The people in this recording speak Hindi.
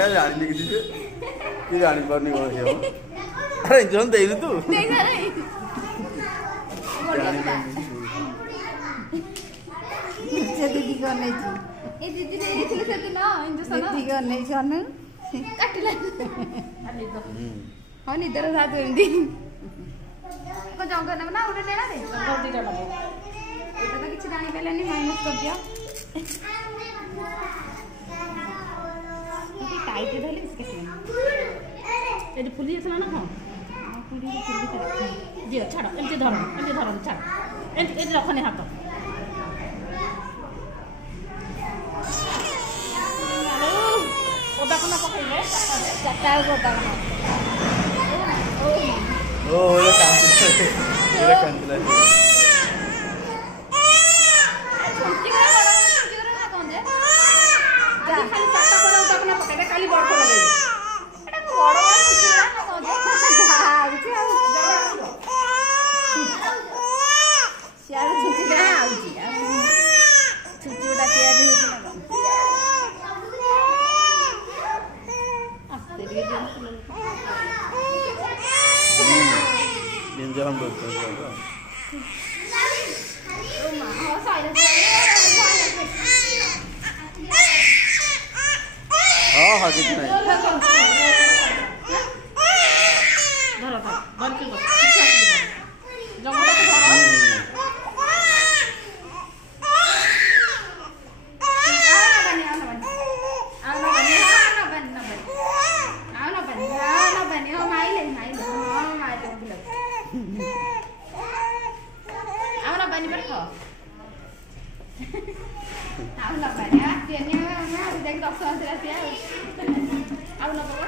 है जानी किसी से कि जानी पारनी कौन है अरे इंजन दे तू दीदी को नहीं थी ए दीदी ने देखले से ना इंजेक्शन दीदी को नहीं छन काटिला हां निदर रात एंदी को जंगल ना उडे नेना रे जंगल दिटा लगे एटा तो किछि जानि पेलेनी माइनस कर दिया कि टाइट धले इसके ए फुली असला ना हां फुली दियो छाड़ एंते धर छाड़ एंते रखने हाथ ओदा कोना पकइले चाटा ओदा कोना ओ ये कांतिला खाली चाटा पर ओदा कोना पकइले खाली बड़ को लगे एटा बड़ बड़ छुचिरा ना कोन आउची सियार छुचिरा आउची छुचिरा तयारी होत ना हम बोलते हैं हाँ हाँ कितना है Aku nak banyak, dia ni memang ada 10 dia. Aku nak